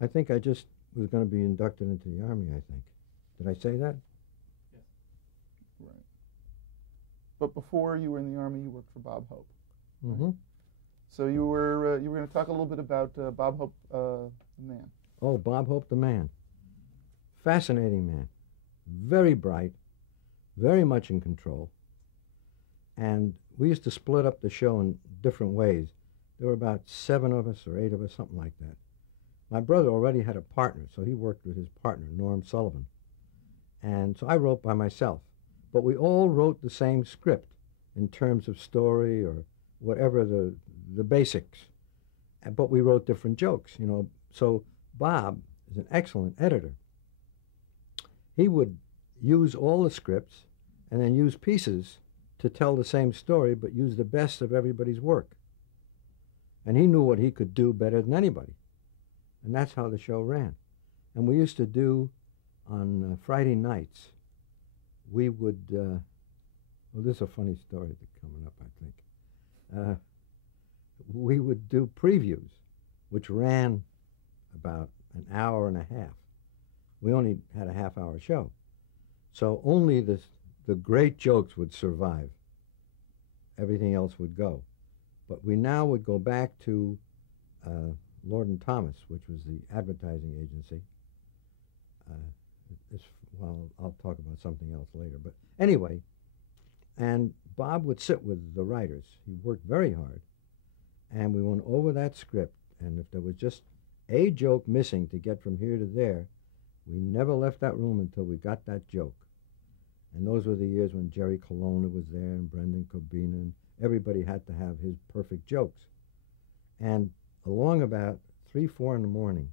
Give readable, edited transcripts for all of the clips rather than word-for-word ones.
I think I just was going to be inducted into the Army, I think. Did I say that? Yes. Right. But before you were in the Army, you worked for Bob Hope. Right? Mm-hmm. So you were going to talk a little bit about Bob Hope, the man. Oh, Bob Hope the man. Fascinating man. Very bright, very much in control. And we used to split up the show in different ways. There were about 7 of us or 8 of us, something like that. My brother already had a partner, so he worked with his partner, Norm Sullivan. And so I wrote by myself. But we all wrote the same script in terms of story or whatever the basics. But we wrote different jokes, you know. So Bob is an excellent editor. He would use all the scripts and then use pieces to tell the same story, but use the best of everybody's work. And he knew what he could do better than anybody. And that's how the show ran. And we used to do, on Friday nights, we would, well, this is a funny story that's coming up, I think. We would do previews, which ran about an hour and a half. We only had a half-hour show. So only the great jokes would survive. Everything else would go. But we now would go back to Lord and Thomas, which was the advertising agency. Well, I'll talk about something else later. But anyway, and Bob would sit with the writers. He worked very hard. And we went over that script. And if there was just a joke missing to get from here to there, we never left that room until we got that joke. And those were the years when Jerry Colonna was there and Brendan Corbina, and everybody had to have his perfect jokes. And along about 3, 4 in the morning,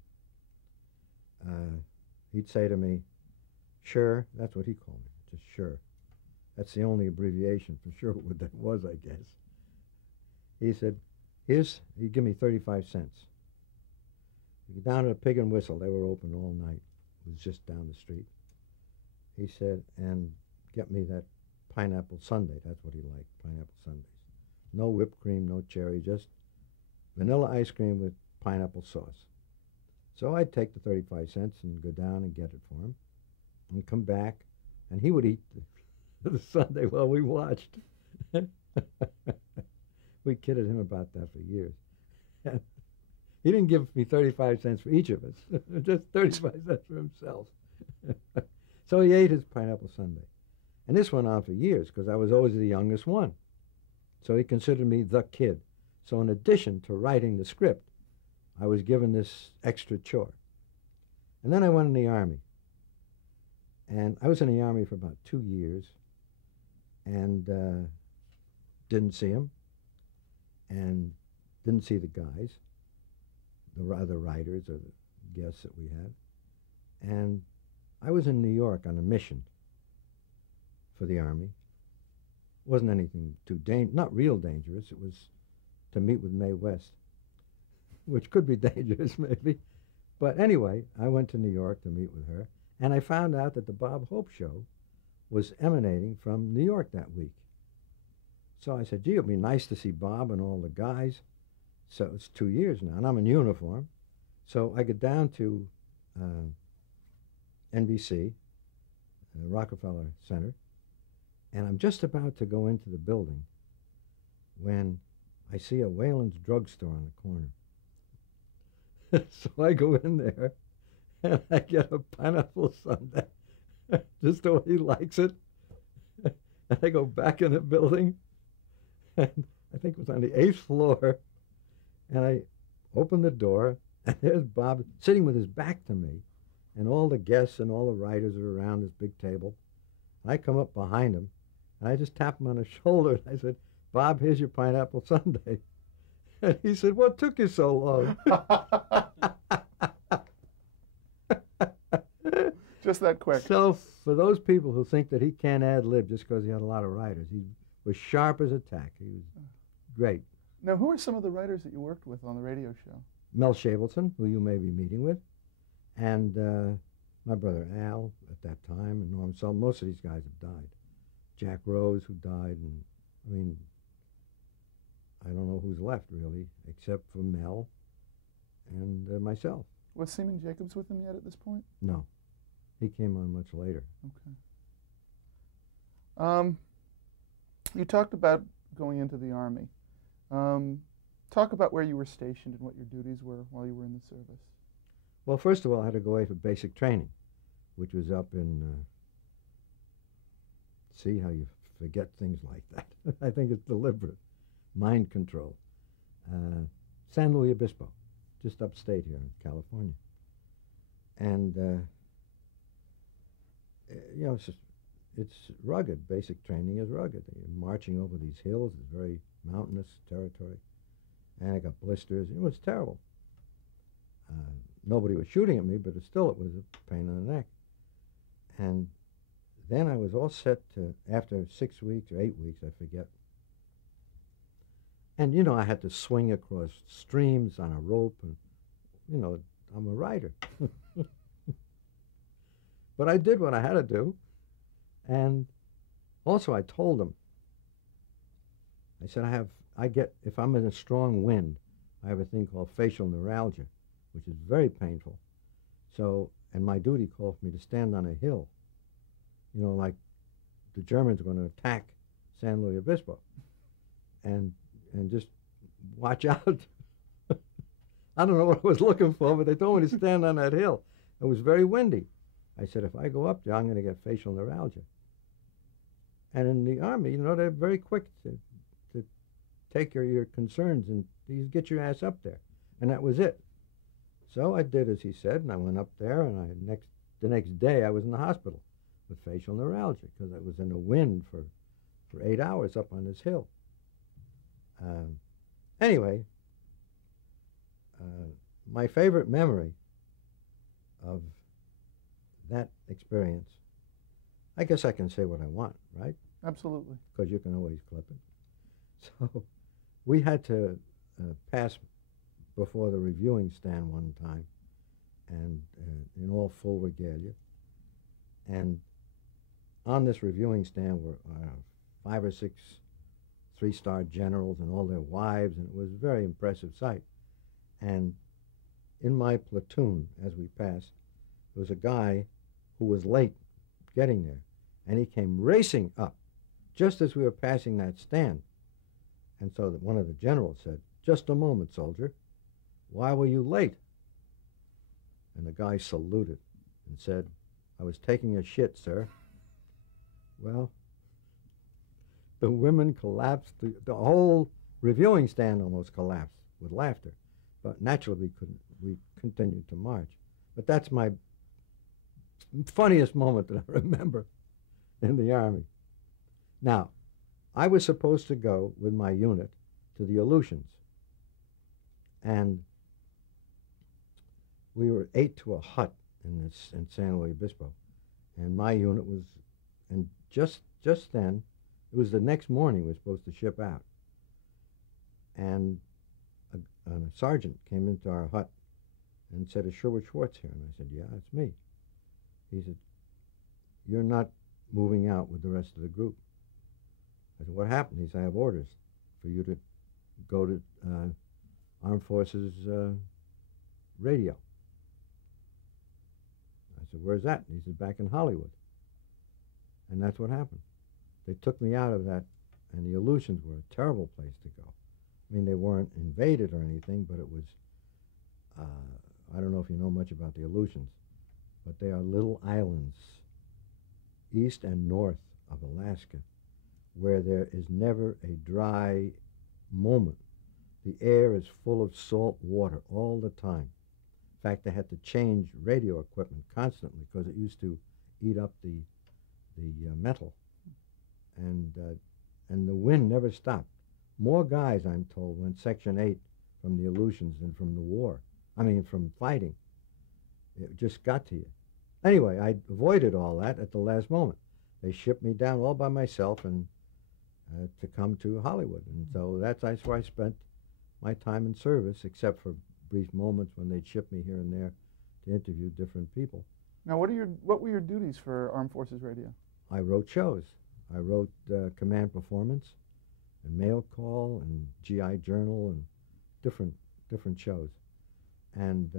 he'd say to me, "Sure," that's what he called me, just "Sure." That's the only abbreviation for Sherwood that was, I guess. He said, he'd give me 35 cents. You go down to the Pig and Whistle, they were open all night. It was just down the street. He said, and get me that pineapple sundae. That's what he liked, pineapple sundaes. No whipped cream, no cherry, just vanilla ice cream with pineapple sauce. So I'd take the 35 cents and go down and get it for him and come back, and he would eat the sundae while we watched. We kidded him about that for years. He didn't give me 35 cents for each of us, just 35 cents for himself. So he ate his pineapple sundae. And this went on for years because I was always the youngest one. So he considered me the kid. So in addition to writing the script, I was given this extra chore. And then I went in the Army. And I was in the Army for about 2 years and didn't see him and didn't see the guys, the other writers or the guests that we had. And I was in New York on a mission for the Army. It wasn't anything not real dangerous. It was to meet with Mae West, which could be dangerous maybe. But anyway, I went to New York to meet with her, and I found out that the Bob Hope show was emanating from New York that week. So I said, gee, it'd be nice to see Bob and all the guys. So it's 2 years now, and I'm in uniform. So I get down to NBC, Rockefeller Center, and I'm just about to go into the building when I see a Whalen's drugstore on the corner. So I go in there, and I get a pineapple sundae, just the way he likes it. And I go back in the building, and I think it was on the 8th floor, and I open the door, and there's Bob sitting with his back to me, and all the guests and all the writers are around this big table. And I come up behind him, and I just tap him on the shoulder, and I said, "Bob, here's your pineapple sundae." And he said, "What took you so long?" Just that quick. So for those people who think that he can't ad-lib just because he had a lot of writers, he was sharp as a tack. He was great. Now, who are some of the writers that you worked with on the radio show? Mel Shableton, who you may be meeting with, and my brother Al at that time, and Norm Sullivan. Most of these guys have died. Jack Rose, who died, and I mean, I don't know who's left really, except for Mel and myself. Was Seaman Jacobs with him yet at this point? No, he came on much later. Okay. You talked about going into the Army. Talk about where you were stationed and what your duties were while you were in the service. Well, first of all, I had to go away for basic training, which was up in, see how you forget things like that. I think it's deliberate. Mind control. San Luis Obispo, just upstate here in California. And, you know, it's rugged. Basic training is rugged. You're marching over these hills. It's very mountainous territory. And I got blisters. It was terrible. Nobody was shooting at me, but it was a pain in the neck. And then I was all set to, after 6 weeks or 8 weeks, I forget. And, you know, I had to swing across streams on a rope. And, you know, I'm a rider. But I did what I had to do. And also I told them, I said, if I'm in a strong wind, I have a thing called facial neuralgia, which is very painful. So, and my duty called for me to stand on a hill, you know, like the Germans are going to attack San Luis Obispo, and just watch out. I don't know what I was looking for, but they told me to stand on that hill. It was very windy. I said, if I go up there, I'm going to get facial neuralgia. And in the Army, you know, they're very quick to take your concerns and you get your ass up there. And that was it. So I did as he said, and I went up there, and the next day I was in the hospital with facial neuralgia because I was in a wind for 8 hours up on this hill. Anyway, my favorite memory of that experience, I guess I can say what I want, right? Absolutely. Because you can always clip it. So we had to pass before the reviewing stand one time, and in all full regalia. And on this reviewing stand were 5 or 6 3-star generals and all their wives, and it was a very impressive sight. And in my platoon, as we passed, there was a guy who was late getting there, and he came racing up just as we were passing that stand. And so that one of the generals said, "Just a moment, soldier. Why were you late?" And the guy saluted and said, "I was taking a shit, sir." Well, the women collapsed. The whole reviewing stand almost collapsed with laughter. But naturally, we continued to march. But that's my funniest moment that I remember in the Army. Now, I was supposed to go with my unit to the Aleutians. And we were 8 to a hut in San Luis Obispo. And my unit was, and just then, it was the next morning we were supposed to ship out. And a sergeant came into our hut and said, "Is Sherwood Schwartz here?" And I said, "Yeah, it's me." He said, "You're not moving out with the rest of the group." I said, "What happened?" He said, "I have orders for you to go to Armed Forces radio." I said, "Where's that?" He said, "Back in Hollywood." And that's what happened. They took me out of that, and the Aleutians were a terrible place to go. I mean, they weren't invaded or anything, but it was, I don't know if you know much about the Aleutians, but they are little islands east and north of Alaska where there is never a dry moment. The air is full of salt water all the time. In fact, they had to change radio equipment constantly because it used to eat up the metal. And the wind never stopped. More guys, I'm told, went Section 8 from the Aleutians than from the war. I mean, from fighting. It just got to you. Anyway, I avoided all that at the last moment. They shipped me down all by myself and to come to Hollywood. And so that's where I spent my time in service, except for brief moments when they'd ship me here and there to interview different people. Now, what were your duties for Armed Forces Radio? I wrote shows. I wrote Command Performance and Mail Call and GI Journal and different shows. And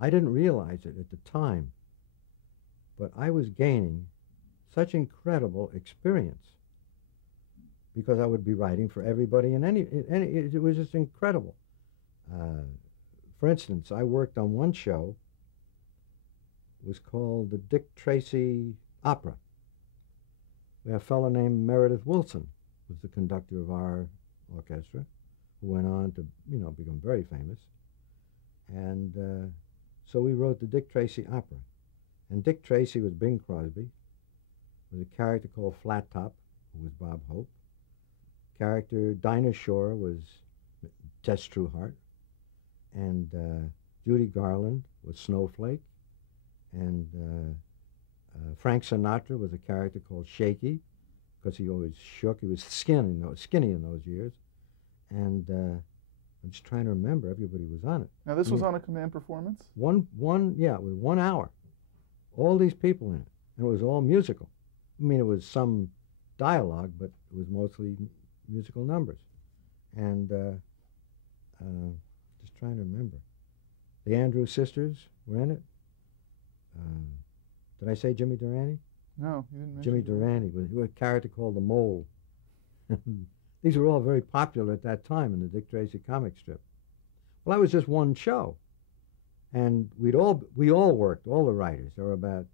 I didn't realize it at the time, but I was gaining such incredible experience because I would be writing for everybody and it was just incredible. For instance, I worked on one show. It was called the Dick Tracy Opera. We had a fellow named Meredith Wilson, who was the conductor of our orchestra, who went on to, become very famous. And so we wrote the Dick Tracy Opera. And Dick Tracy was Bing Crosby. There was a character called Flat Top, who was Bob Hope. Character Dinah Shore was Tess Trueheart. And Judy Garland was Snowflake. And Frank Sinatra was a character called Shaky, because he always shook. He was skinny in those years. And I'm just trying to remember. Everybody was on it. Now, this was on a command performance? It was 1 hour. All these people in it. And it was all musical. I mean, it was some dialogue, but it was mostly musical numbers. And just trying to remember. The Andrews Sisters were in it. Did I say Jimmy Durante? No, you didn't mention Jimmy Durante was a character called the Mole. These were all very popular at that time in the Dick Tracy comic strip. Well, that was just one show. And we all worked, all the writers. There were about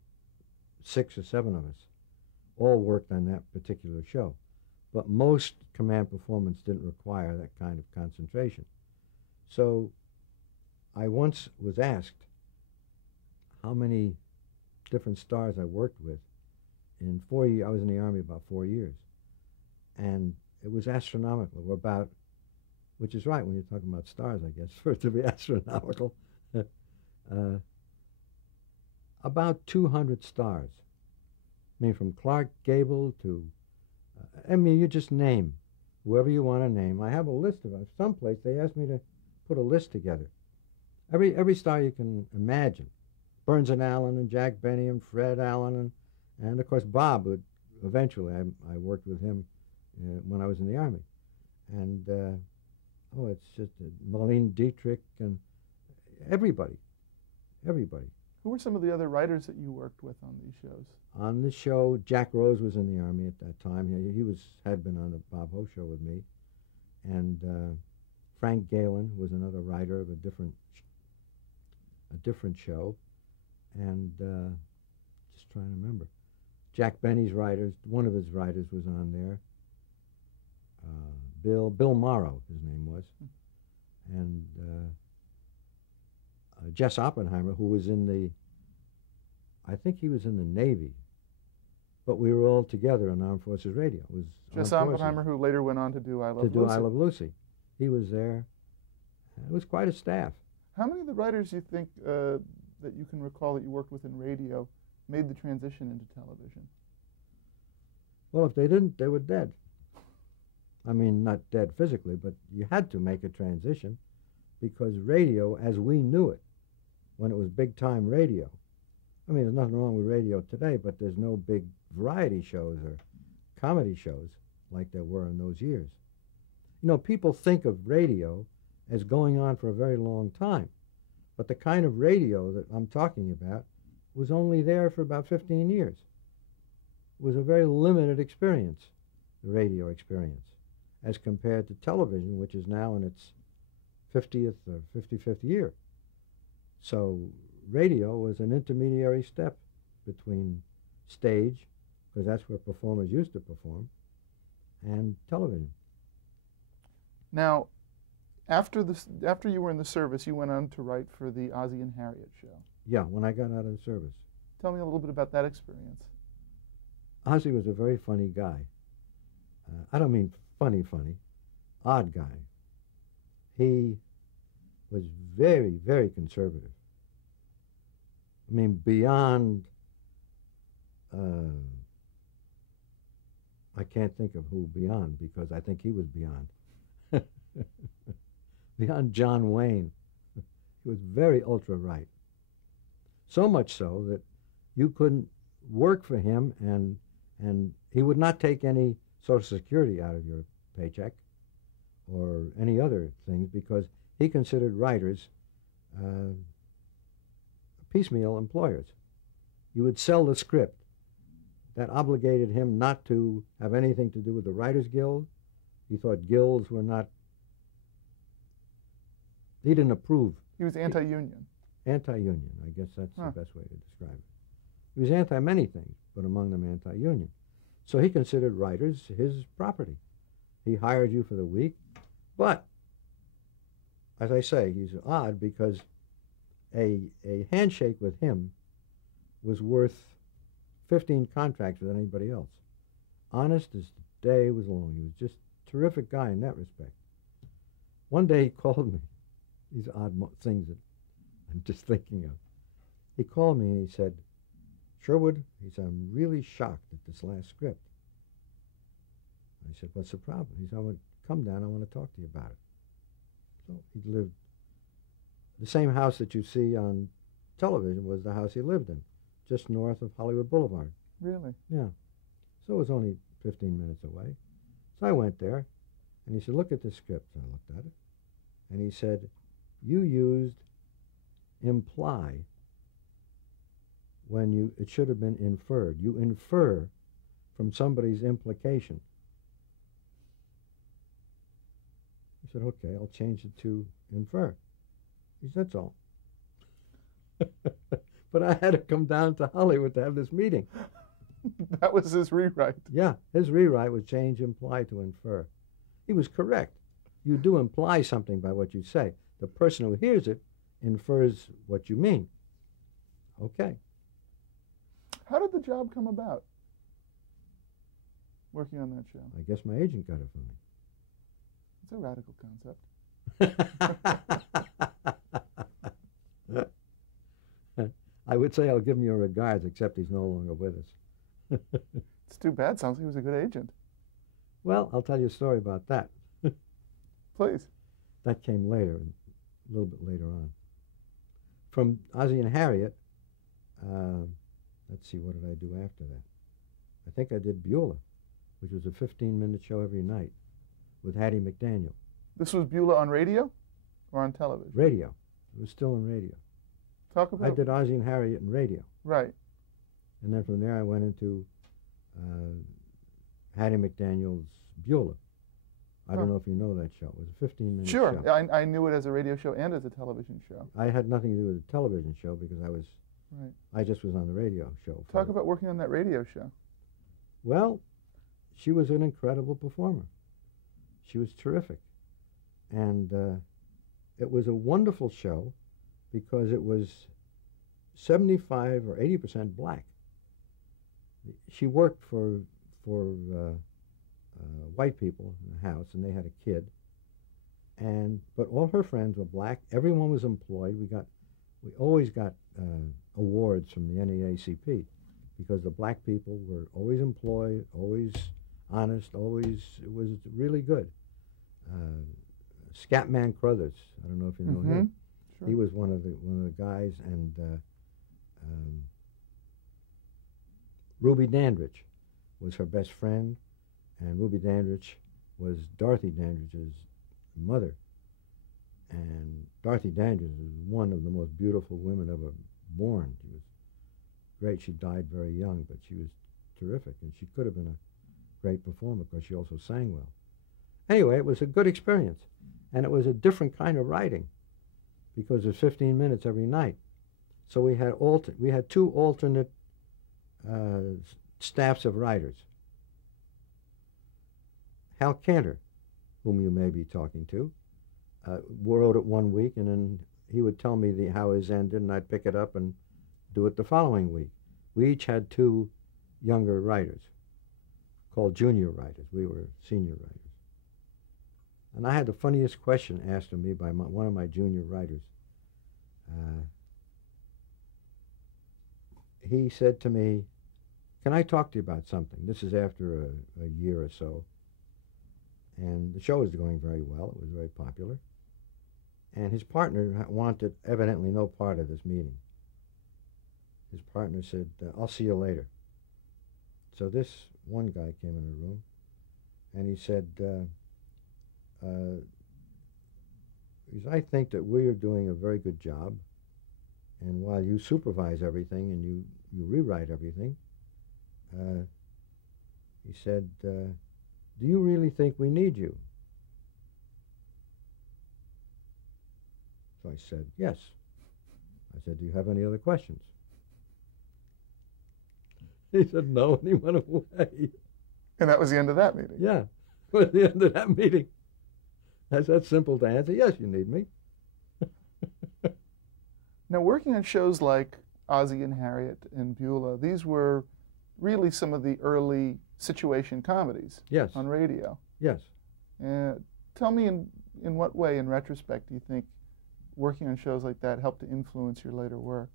6 or 7 of us, all worked on that particular show. But most command performance didn't require that kind of concentration. So I once was asked how many different stars I worked with. In 4 years, I was in the Army about 4 years. And it was astronomical, which is right when you're talking about stars, I guess, for it to be astronomical. About 200 stars. I mean, from Clark Gable to, you just name whoever you want to name. I have a list of them. Someplace they asked me to put a list together. Every star you can imagine. Burns and Allen and Jack Benny and Fred Allen and of course Bob, who eventually I worked with him when I was in the Army. And, it's just Marlene Dietrich and everybody. Who were some of the other writers that you worked with on these shows? On the show, Jack Rose was in the Army at that time. He had been on the Bob Hope show with me. And Frank Galen was another writer of a different show. And just trying to remember. Jack Benny's writers, one of his writers was on there. Bill Morrow, his name was. And Jess Oppenheimer, who was I think he was in the Navy, but we were all together on Armed Forces Radio. It was Jess Oppenheimer, who later went on to do I Love Lucy. I Love Lucy. He was there. It was quite a staff. How many of the writers you think that you can recall that you worked with in radio made the transition into television? Well, if they didn't, they were dead. I mean, not dead physically, but you had to make a transition because radio, as we knew it, when it was big-time radio, I mean, there's nothing wrong with radio today, but there's no big variety shows or comedy shows like there were in those years. People think of radio as going on for a very long time, but the kind of radio that I'm talking about was only there for about 15 years. It was a very limited experience, the radio experience, as compared to television, which is now in its 50th or 55th year. So radio was an intermediary step between stage, because that's where performers used to perform, and television. Now, after you were in the service, you went on to write for the Ozzie and Harriet show. Yeah, when I got out of the service. Tell me a little bit about that experience. Ozzie was a very funny guy. I don't mean funny, odd guy. He was very, very conservative. I mean, beyond, I can't think of who beyond, because I think he was beyond. Beyond John Wayne. He was very ultra-right. So much so that you couldn't work for him, and he would not take any Social Security out of your paycheck or any other things, because he considered writers piecemeal employers. You would sell the script. That obligated him not to have anything to do with the Writers Guild. He thought guilds were not, he didn't approve. He was anti-union. Anti-union, I guess that's the best way to describe it. He was anti-many things, but among them anti-union. So he considered writers his property. He hired you for the week, but, as I say, he's odd because a handshake with him was worth 15 contracts with anybody else. Honest as the day was long. He was just a terrific guy in that respect. One day he called me. These odd things that I'm just thinking of. He called me and he said, Sherwood, he said, I'm really shocked at this last script. I said, what's the problem? He said, come down, I want to talk to you about it. So he lived, the same house that you see on television was the house he lived in, just north of Hollywood Boulevard. Really? Yeah. So it was only 15 minutes away. So I went there, and he said, look at the script. And I looked at it, and he said, you used imply when it should have been inferred. You infer from somebody's implication. I said, okay, I'll change it to infer. He said, that's all. But I had to come down to Hollywood to have this meeting. That was his rewrite. Yeah, his rewrite was change imply to infer. He was correct. You do imply something by what you say. The person who hears it infers what you mean. Okay. How did the job come about, working on that show? I guess my agent got it for me. It's a radical concept. I would say I'll give him your regards, except he's no longer with us. It's too bad. Sounds like he was a good agent. Well, I'll tell you a story about that. Please. That came later, a little bit later on. From Ozzie and Harriet, let's see, what did I do after that? I think I did Beulah, which was a 15-minute show every night with Hattie McDaniel. This was Beulah on radio or on television? Radio. It was still in radio. Talk about. I did Ozzie and Harriet in radio. Right. And then from there I went into Hattie McDaniel's Beulah. I don't know if you know that show. It was a 15-minute show. Sure. I knew it as a radio show and as a television show. I had nothing to do with the television show because I just was on the radio show. Talk about working on that radio show. Well, she was an incredible performer. She was terrific. And it was a wonderful show because it was 75 or 80% black. She worked for white people in the house, and they had a kid. But all her friends were black. Everyone was employed. We always got awards from the NAACP because the black people were always employed, always honest, it was really good. Scatman Crothers, I don't know if you know him. Sure. He was one of the guys, and Ruby Dandridge was her best friend, and Ruby Dandridge was Dorothy Dandridge's mother. And Dorothy Dandridge was one of the most beautiful women ever born. She was great. She died very young, but she was terrific, and she could have been a great performer because she also sang well. Anyway, it was a good experience, and it was a different kind of writing because it was 15 minutes every night. So we had two alternate staffs of writers. Hal Cantor, whom you may be talking to, wrote it one week, and then he would tell me how his ended, and I'd pick it up and do it the following week. We each had two younger writers called junior writers. We were senior writers. And I had the funniest question asked of me by one of my junior writers. He said to me, can I talk to you about something? This is after a year or so. And the show was going very well. It was very popular. And his partner wanted evidently no part of this meeting. His partner said, I'll see you later. So this one guy came in the room, and he said, I think that we are doing a very good job, and while you supervise everything and you rewrite everything, he said, do you really think we need you? So I said, yes. I said, do you have any other questions? He said, no, and he went away. And that was the end of that meeting? Yeah, it was the end of that meeting. That's that simple to answer. Yes, you need me. Now, working on shows like Ozzie and Harriet and Beulah, these were really some of the early situation comedies Yes. on radio. Yes. Tell me in what way, in retrospect, do you think working on shows like that helped to influence your later work?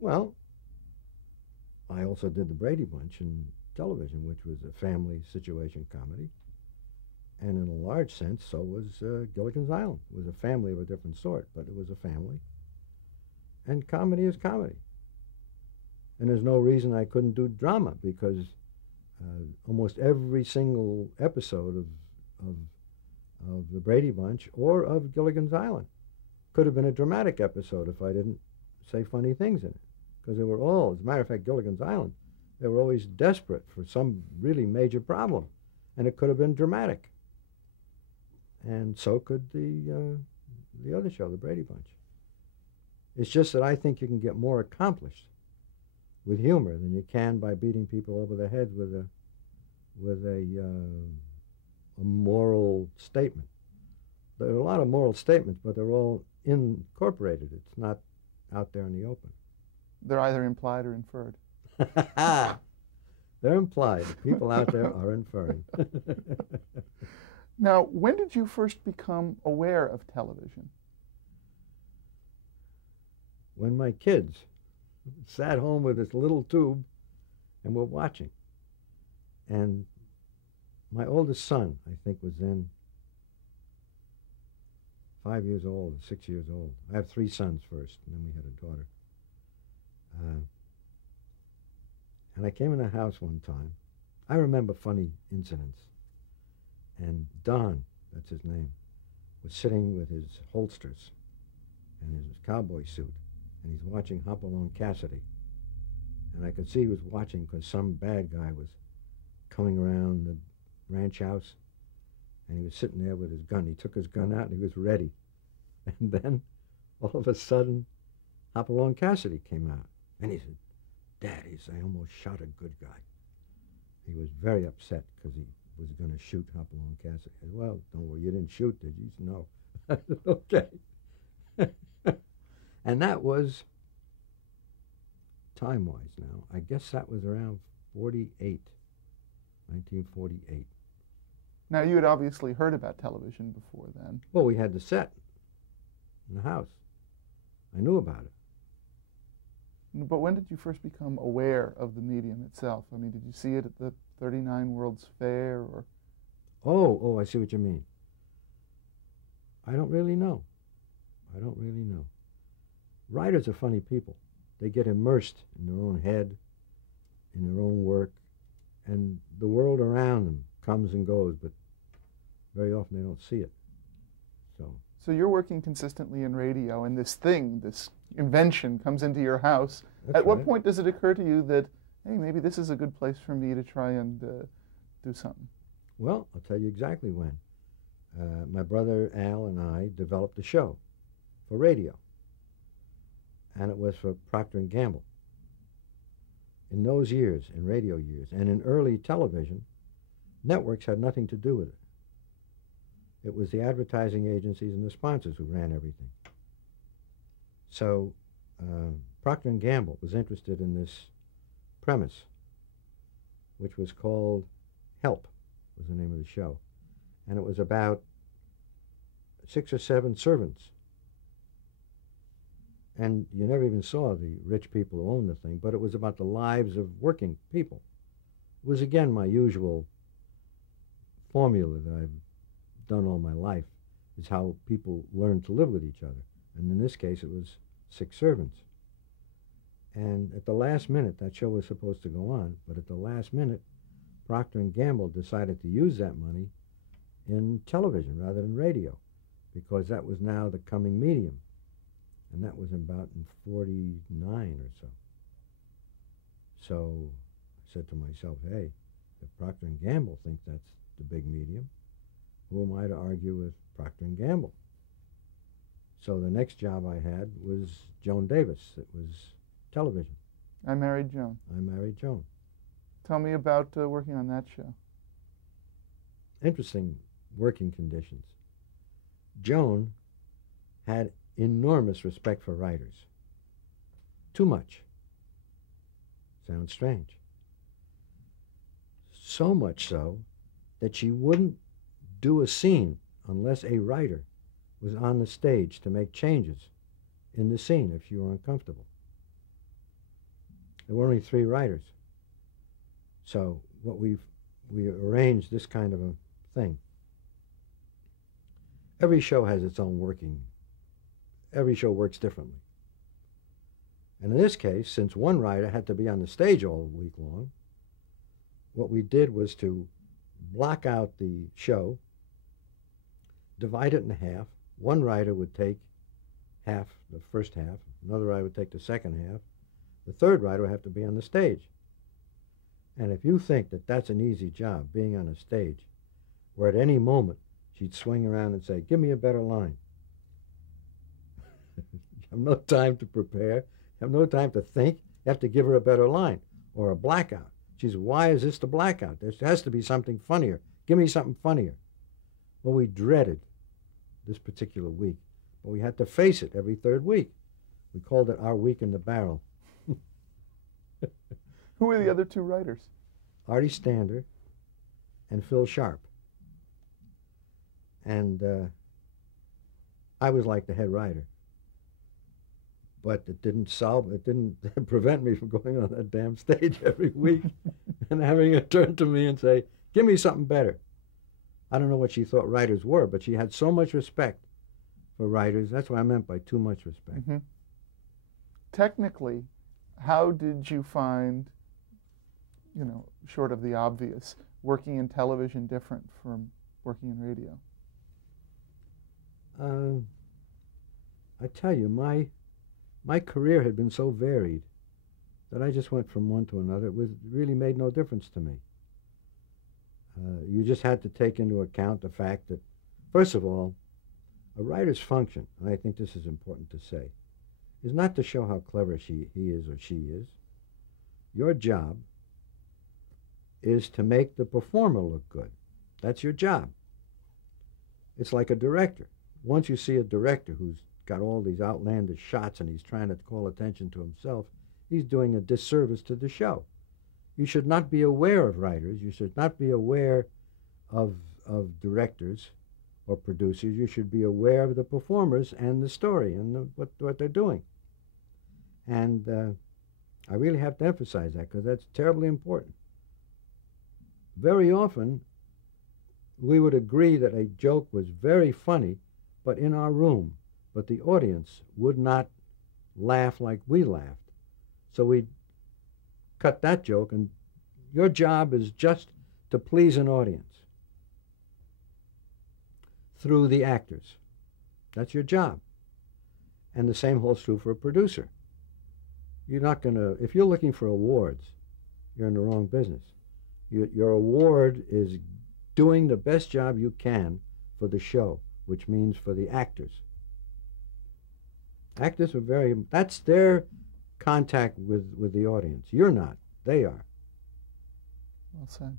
Well, I also did the Brady Bunch in television, which was a family situation comedy. And in a large sense, so was Gilligan's Island. It was a family of a different sort, but it was a family. And comedy is comedy. And there's no reason I couldn't do drama, because almost every single episode of the Brady Bunch or of Gilligan's Island could have been a dramatic episode if I didn't say funny things in it. Because they were all, as a matter of fact, Gilligan's Island, they were always desperate for some really major problem. And it could have been dramatic. And so could the other show, the Brady Bunch. It's just that I think you can get more accomplished with humor than you can by beating people over the head with a moral statement. There are a lot of moral statements, but they're all incorporated. It's not out there in the open. They're either implied or inferred. They're implied. People out there are inferring. Now, when did you first become aware of television? When my kids sat home with this little tube and were watching. And my oldest son, I think, was then 5 years old or 6 years old. I have 3 sons first, and then we had a daughter. And I came in the house one time. I remember funny incidents. And Don, that's his name, was sitting with his holsters and his cowboy suit, and he's watching Hopalong Cassidy. And I could see he was watching because some bad guy was coming around the ranch house, and he was sitting there with his gun. He took his gun out, and he was ready. And then, all of a sudden, Hopalong Cassidy came out. And he said, Dad, I almost shot a good guy. He was very upset because he was going to shoot Hopalong Cassidy. I said, well, don't worry, you didn't shoot, did you? He said, no. I said, okay. And that was, time-wise now, I guess that was around 1948. Now, you had obviously heard about television before then. Well, we had the set in the house. I knew about it. But when did you first become aware of the medium itself? I mean, did you see it at the 39 World's Fair or? Oh, I see what you mean. I don't really know. Writers are funny people. They get immersed in their own head, in their own work, and the world around them comes and goes, but very often they don't see it. So you're working consistently in radio, and this invention comes into your house. That's At what right. point does it occur to you that, hey, maybe this is a good place for me to try and do something? Well, I'll tell you exactly when. My brother Al and I developed a show for radio, and it was for Procter & Gamble. In those years, in radio years, and in early television, networks had nothing to do with it. It was the advertising agencies and the sponsors who ran everything. So Procter & Gamble was interested in this premise, which was called Help, was the name of the show. And it was about 6 or 7 servants. And you never even saw the rich people who owned the thing, but it was about the lives of working people. It was, again, my usual formula that I've done all my life, is how people learn to live with each other. And in this case, it was 6 servants. And at the last minute, that show was supposed to go on, but at the last minute, Procter & Gamble decided to use that money in television rather than radio, because that was now the coming medium. And that was about in 49 or so. So I said to myself, hey, if Procter & Gamble think that's the big medium, who am I to argue with Procter & Gamble? So the next job I had was Joan Davis. It was television. I Married Joan. I Married Joan. Tell me about working on that show. Interesting working conditions. Joan had enormous respect for writers. Too much. Sounds strange. So much so that she wouldn't do a scene unless a writer was on the stage to make changes in the scene if you were uncomfortable. There were only 3 writers. So what we arranged this kind of a thing. Every show has its own working. Every show works differently. And in this case, since one writer had to be on the stage all week long, what we did was to block out the show, divide it in half. One writer would take half, the first half. Another writer would take the second half. The third writer would have to be on the stage. And if you think that that's an easy job, being on a stage, where at any moment she'd swing around and say, give me a better line. You have no time to prepare. You have no time to think. You have to give her a better line or a blackout. She says, why is this the blackout? There has to be something funnier. Give me something funnier. Well, we dreaded this particular week, but we had to face it every third week. We called it our week in the barrel. Who were the other 2 writers? Artie Stander and Phil Sharp. And I was like the head writer. But it didn't prevent me from going on that damn stage every week and having her turn to me and say, give me something better. I don't know what she thought writers were, but she had so much respect for writers. That's what I meant by too much respect. Mm-hmm. Technically, how did you find, short of the obvious, working in television different from working in radio? I tell you, my career had been so varied that I just went from one to another. It really made no difference to me. You just had to take into account the fact that, first of all, a writer's function, and I think this is important to say, is not to show how clever he is or she is. Your job is to make the performer look good. That's your job. It's like a director. Once you see a director who's got all these outlandish shots and he's trying to call attention to himself, he's doing a disservice to the show. You should not be aware of writers. You should not be aware of directors or producers. You should be aware of the performers and the story and what they're doing. And I really have to emphasize that because that's terribly important. Very often, we would agree that a joke was very funny, but in our room, but the audience would not laugh like we laughed. So we'd cut that joke, and your job is just to please an audience through the actors. That's your job. And the same holds true for a producer. You're not going to, if you're looking for awards, you're in the wrong business. Your award is doing the best job you can for the show, which means for the actors. Actors are that's their contact with the audience. You're not. They are. Well said.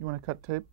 You want to cut tape?